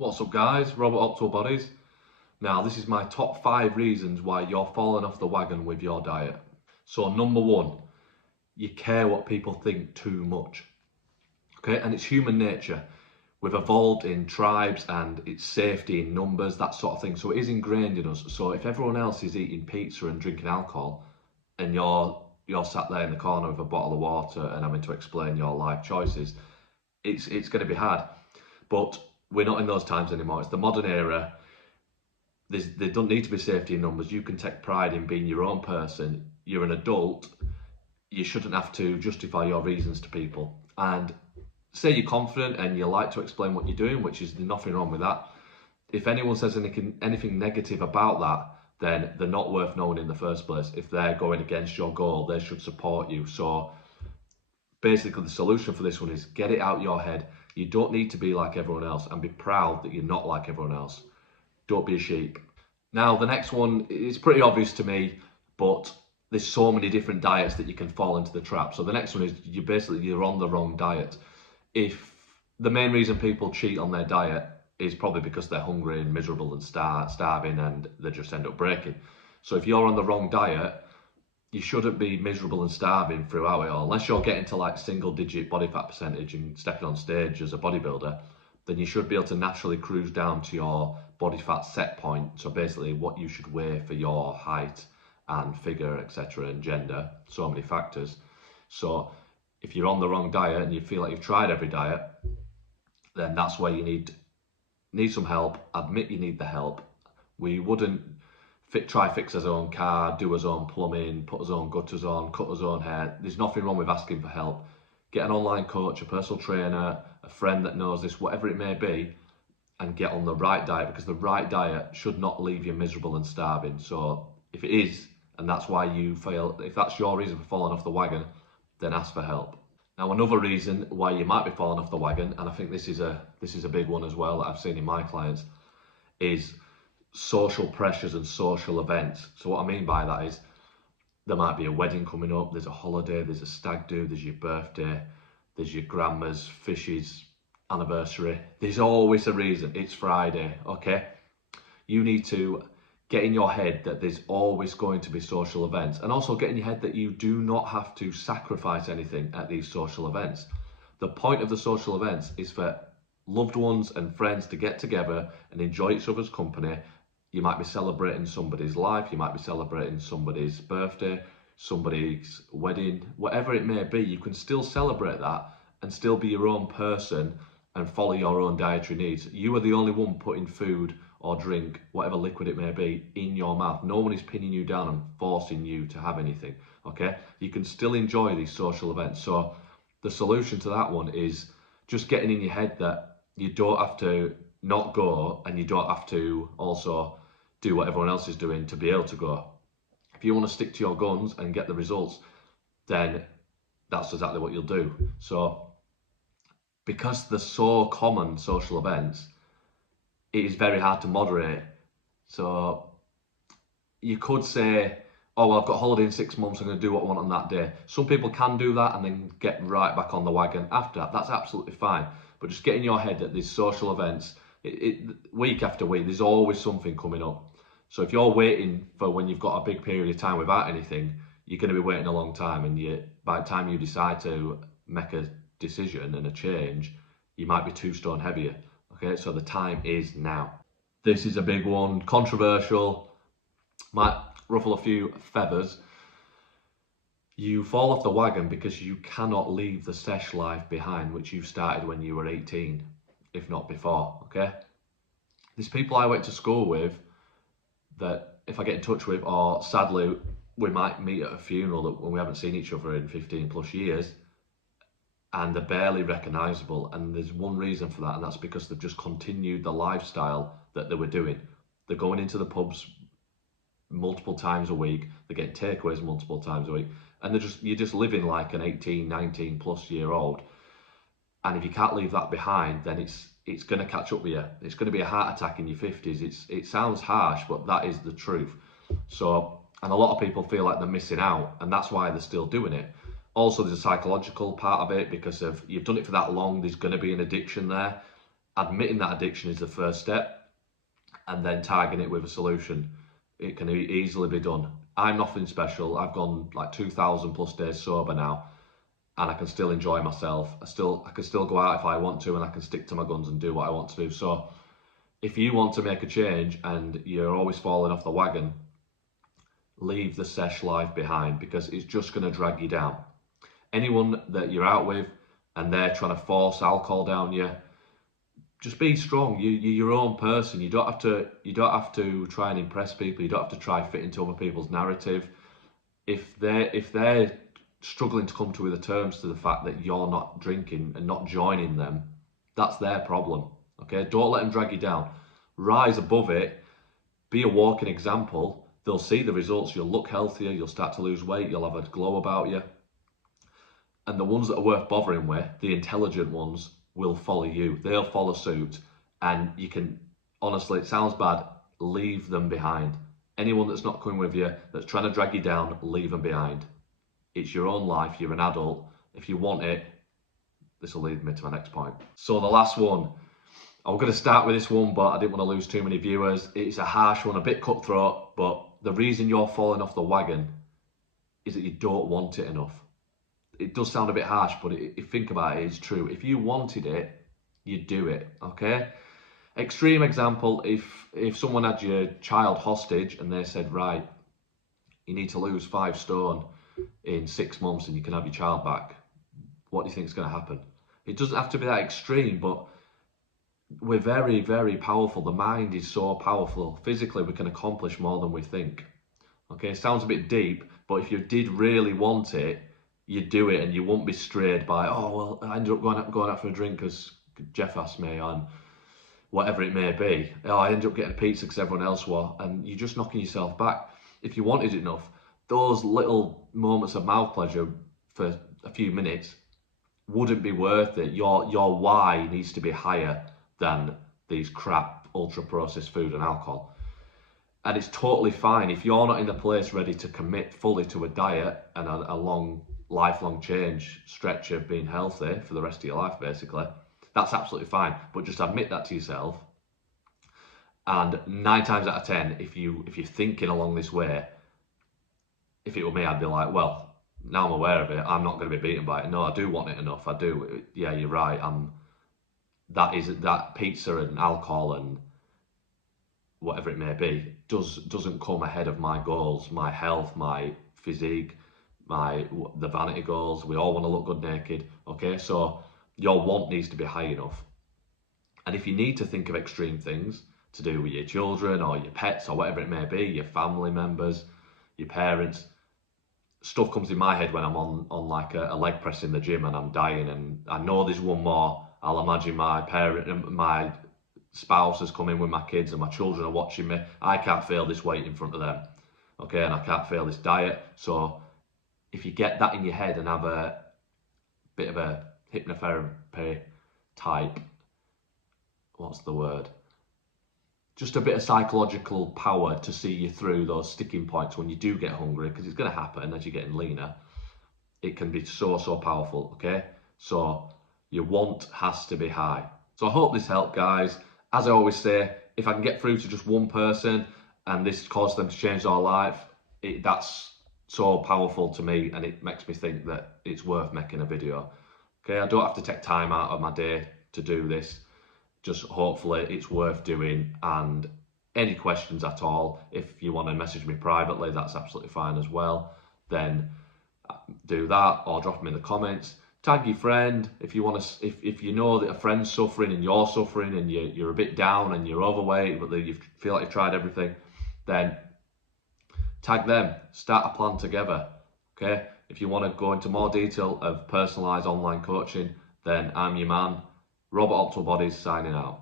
What's up guys, Robert Octo Bodies. Now this is my top 5 reasons why you're falling off the wagon with your diet. So number 1, you care what people think too much. Okay, and it's human nature. We've evolved in tribes and it's safety in numbers, that sort of thing. So it is ingrained in us. So if everyone else is eating pizza and drinking alcohol and you're sat there in the corner with a bottle of water and having to explain your life choices, it's going to be hard. But we're not in those times anymore. It's the modern era. There don't need to be safety in numbers. You can take pride in being your own person. You're an adult. You shouldn't have to justify your reasons to people. And say you're confident and you like to explain what you're doing, which is nothing wrong with that. If anyone says anything negative about that, then they're not worth knowing in the first place. If they're going against your goal, they should support you. So basically the solution for this one is get it out your head. You don't need to be like everyone else and be proud that you're not like everyone else. Don't be a sheep. Now the next one is pretty obvious to me, but there's so many different diets that you can fall into the trap. So the next one is you're on the wrong diet. If the main reason people cheat on their diet is probably because they're hungry and miserable and starving and they just end up breaking. So if you're on the wrong diet, you shouldn't be miserable and starving throughout it all. Unless you're getting to like single digit body fat percentage and stepping on stage as a bodybuilder, then you should be able to naturally cruise down to your body fat set point. So basically what you should weigh for your height and figure, etc., and gender, so many factors. So if you're on the wrong diet and you feel like you've tried every diet, then that's where you need some help. Admit you need the help. We wouldn't try fix his own car, do his own plumbing, put his own gutters on, cut his own hair. There's nothing wrong with asking for help. Get an online coach, a personal trainer, a friend that knows this, whatever it may be, and get on the right diet, because the right diet should not leave you miserable and starving. So if it is, and that's why you fail, if that's your reason for falling off the wagon, then ask for help. Now another reason why you might be falling off the wagon, and I think this is a big one as well that I've seen in my clients, is social pressures and social events. So what I mean by that is there might be a wedding coming up, there's a holiday, there's a stag do, there's your birthday, there's your grandma's fish's anniversary. There's always a reason. It's Friday, okay? You need to get in your head that there's always going to be social events, and also get in your head that you do not have to sacrifice anything at these social events. The point of the social events is for loved ones and friends to get together and enjoy each other's company. You might be celebrating somebody's life, you might be celebrating somebody's birthday, somebody's wedding, whatever it may be. You can still celebrate that and still be your own person and follow your own dietary needs. You are the only one putting food or drink, whatever liquid it may be, in your mouth. No one is pinning you down and forcing you to have anything, okay? You can still enjoy these social events. So the solution to that one is just getting in your head that you don't have to not go, and you don't have to also do what everyone else is doing to be able to go. If you want to stick to your guns and get the results, then that's exactly what you'll do. So because they're so common, social events, it is very hard to moderate. So you could say, oh, well, I've got a holiday in 6 months, I'm going to do what I want on that day. Some people can do that and then get right back on the wagon after that. That's absolutely fine. But just get in your head that these social events, week after week, there's always something coming up. So if you're waiting for when you've got a big period of time without anything, you're going to be waiting a long time. And by the time you decide to make a decision and a change, you might be 2 stone heavier. Okay, so the time is now. This is a big one, controversial, might ruffle a few feathers. You fall off the wagon because you cannot leave the sesh life behind, which you started when you were 18, if not before, okay? There's people I went to school with that if I get in touch with, or sadly, we might meet at a funeral when we haven't seen each other in 15 plus years, and they're barely recognisable. And there's one reason for that, and that's because they've just continued the lifestyle that they were doing. They're going into the pubs multiple times a week, they're getting takeaways multiple times a week, and you're just living like an 18, 19 plus year old. And if you can't leave that behind, then it's going to catch up with you. It's going to be a heart attack in your 50s. It sounds harsh, but that is the truth. So, and a lot of people feel like they're missing out, and that's why they're still doing it. Also, there's a psychological part of it, because you've done it for that long, there's going to be an addiction there. Admitting that addiction is the first step, and then tagging it with a solution. It can easily be done. I'm nothing special. I've gone like 2,000 plus days sober now, and I can still enjoy myself. I can still go out if I want to, and I can stick to my guns and do what I want to do. So if you want to make a change and you're always falling off the wagon, leave the sesh life behind, because it's just going to drag you down. Anyone that you're out with and they're trying to force alcohol down you, just be strong. You're your own person. You don't have to try and impress people. You don't have to try fit into other people's narrative. If they're struggling to come to the terms to the fact that you're not drinking and not joining them, that's their problem. Okay, don't let them drag you down. Rise above it. Be a walking example. They'll see the results. You'll look healthier. You'll start to lose weight. You'll have a glow about you. And the ones that are worth bothering with, the intelligent ones, will follow you. They'll follow suit. And you can, honestly, it sounds bad, leave them behind. Anyone that's not coming with you, that's trying to drag you down, leave them behind. It's your own life. You're an adult. If you want it, this will lead me to my next point. So the last one, I'm going to start with this one, but I didn't want to lose too many viewers. It's a harsh one, a bit cutthroat, but the reason you're falling off the wagon is that you don't want it enough. It does sound a bit harsh, but if you think about it, it's true. If you wanted it, you'd do it, okay? Extreme example, if someone had your child hostage and they said, right, you need to lose 5 stone in 6 months and you can have your child back, what do you think is going to happen? It doesn't have to be that extreme, but we're very, very powerful. The mind is so powerful. Physically, we can accomplish more than we think. Okay, sounds a bit deep, but if you did really want it, you'd do it, and you won't be strayed by, oh, well, I ended up going out for a drink because Jeff asked me on whatever it may be. Oh, I ended up getting a pizza because everyone else was, and you're just knocking yourself back. If you wanted it enough, those little moments of mouth pleasure for a few minutes wouldn't be worth it. Your why needs to be higher than these crap ultra processed food and alcohol. And it's totally fine if you're not in the place ready to commit fully to a diet and a long lifelong change stretch of being healthy for the rest of your life, basically. That's absolutely fine, but just admit that to yourself. And 9 times out of 10, if you're thinking along this way, if it were me, I'd be like, well, now I'm aware of it, I'm not going to be beaten by it. No, I do want it enough. I do. Yeah, you're right. That pizza and alcohol and whatever it may be doesn't come ahead of my goals, my health, my physique, the vanity goals. We all want to look good naked. Okay, so your want needs to be high enough. And if you need to think of extreme things to do with your children or your pets or whatever it may be, your family members, your parents, stuff comes in my head when I'm on like a leg press in the gym and I'm dying and I know there's one more. I'll imagine my spouse has come in with my kids and my children are watching me. I can't fail this weight in front of them, okay? And I can't fail this diet. So if you get that in your head and have a bit of a hypnotherapy type, what's the word? Just a bit of psychological power to see you through those sticking points when you do get hungry, because it's going to happen as you're getting leaner. It can be so powerful, okay? So your want has to be high. So I hope this helped, guys. As I always say, if I can get through to just one person and this caused them to change their life, that's so powerful to me, and it makes me think that it's worth making a video. Okay, I don't have to take time out of my day to do this. Just hopefully it's worth doing. And any questions at all, if you want to message me privately, that's absolutely fine as well. Then do that, or drop them in the comments. Tag your friend if you want to. If you know that a friend's suffering and you're suffering and you're a bit down and you're overweight, but you feel like you've tried everything, then tag them. Start a plan together. Okay. If you want to go into more detail of personalised online coaching, then I'm your man. Robot Optimal Bodies signing out.